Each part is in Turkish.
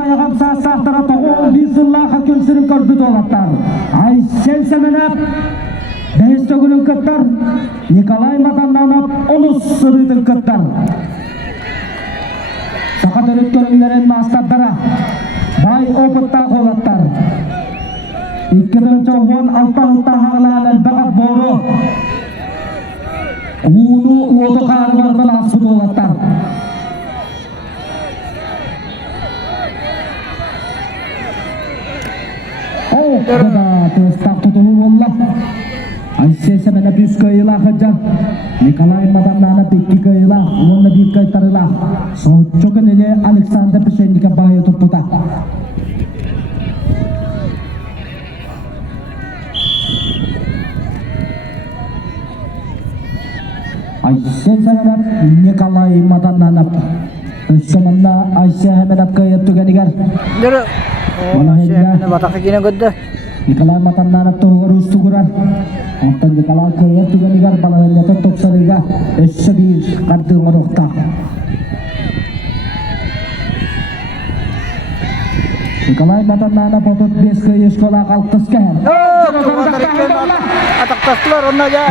mayağım sağ toğun bir zıllaha külsürün kördü dolatlar. Ay sen semenep Behiste günün kıttar Nikolay Matanlanıp onu sırıydın kıttar. Sakat örütkörünlerin mastadlara Bay oputta kolatlar. İkkiden çoğun alta hağlanan bakat boru Unu otu karvardan asfı dolatlar. Oh, da testak tutumu wallah. Aisyah sana bis kailah hajar. Nikolai Matanana pikki kailah, wonna bikkai tarilah. So chokan aja Alexander Pesendika bayo tuputa. Aisyah sana Nikolai Matanana. Semanna Aisyah menap kaya tu ganigar. Dero. Oh, Aisyah batak kini gede. Nikolai Matanana tu harus tukuran. Ondan Nikolai kaya tu ganigar balanya tetap sariga. Esabir kartu merokta. Nikolai Matanana potot bes ke sekolah kaltes kan. Oh, atak tas keluar on aja.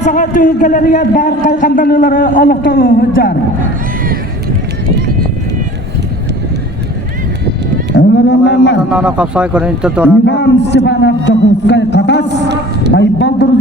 Sangat ülkeleriye bar kalkandalıları Allah'tan hıcar. Matanana kapsay korin itu orang. Ivan Stepanov Jakuskay Katas, Baik Baldur